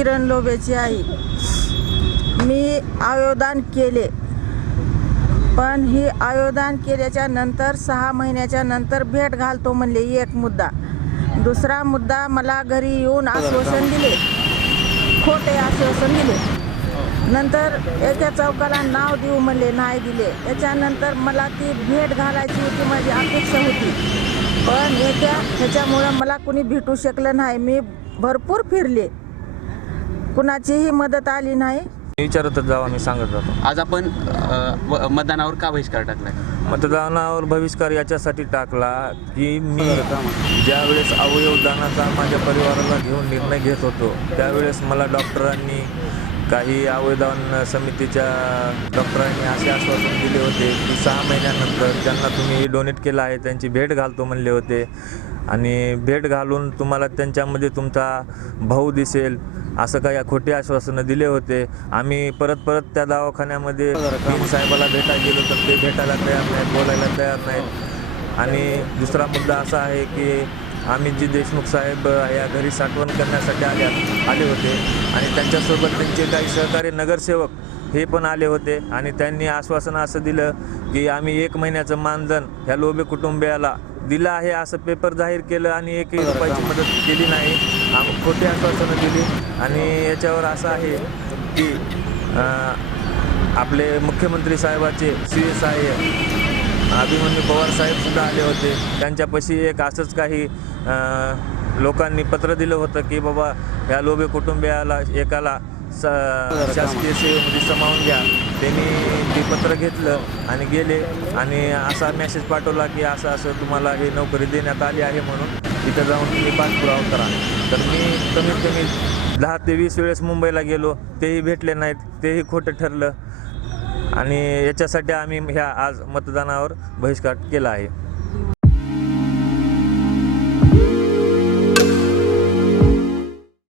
किरण लोब्याची आई. मी आयोदान केले. पण ही आयोदान केल्याच्यानंतर सहा महिन्याच्या नंतर भेट घालतो म्हणले एक मुद्दा. दुसरा मुद्दा मला घरी येऊन आश्वासन दिले. खोटे आश्वासन दिले. नंतर एका चौकाला नाव देऊ म्हणले नाही दिले. त्याच्यानंतर मला ती भेट घालायची होती माझी अपेक्षा होती. पण एका ह्याच्यामुळं मला कुणी भेटू शकलं नाही. मी भरपूर फिरले. कुणाचीही मदत आली नाही. विचारतच जावा मी सांगत जातो आज आपण अ, व- मतदानावर का बहिष्कार टाकलाय? मतदानावर बहिष्कार याच्यासाठी टाकला की मी ज्यावेळेस अवयवदानाचा माझ्या परिवाराला घेऊन निर्णय घेत होतो त्यावेळेस मला डॉक्टरांनी काही आवेदन समितीच्या डॉक्टरांनी असे आश्वासन दिले होते की सहा महिन्यानंतर ज्यांना तुम्ही डोनेट केलं आहे त्यांची भेट घालतो म्हणले होते. आणि भेट घालून तुम्हाला त्यांच्यामध्ये तुमचा भाऊ दिसेल असं काही खोटे आश्वासनं दिले होते. आम्ही परत परत त्या दवाखान्यामध्ये साहेबाला भेटायला गेलो तर ते भेटायला तयार नाहीत बोलायला तयार नाहीत. आणि दुसरा मुद्दा असा आहे की आम्ही देशमुख साहेब या घरी साठवण करण्यासाठी आले आले होते. आणि त्यांच्यासोबत त्यांचे काही सहकारी नगरसेवक हे पण आले होते. आणि त्यांनी आश्वासन असं दिलं की आम्ही एक महिन्याचं मानधन ह्या लोबे कुटुंबियाला दिलं आहे असं पेपर जाहीर केलं आणि एकही रुपयाची मदत केली नाही. आम खोटी आश्वासनं दिली. आणि याच्यावर असं आहे की आपले मुख्यमंत्री साहेबाचे C S I Abhimanyu Pawar साहेब सुद्धा आले होते. त्यांच्यापाशी एक असंच काही लोकांनी पत्र दिलं होतं की बाबा ह्या लोभे कुटुंबियाला एकाला स शासकीय सेवेमध्ये समावून घ्या. त्यांनी ते पत्र घेतलं आणि गेले आणि असा मेसेज पाठवला की असं असं तुम्हाला हे नोकरी देण्यात आली आहे म्हणून तिथं जाऊन तुम्ही पाठपुरावा करा. तर मी कमीत कमी दहा ते वीस वेळेस मुंबईला गेलो तेही भेटले नाहीत तेही खोटं ठरलं. आणि याच्यासाठी आम्ही ह्या आज मतदानावर बहिष्कार केला आहे.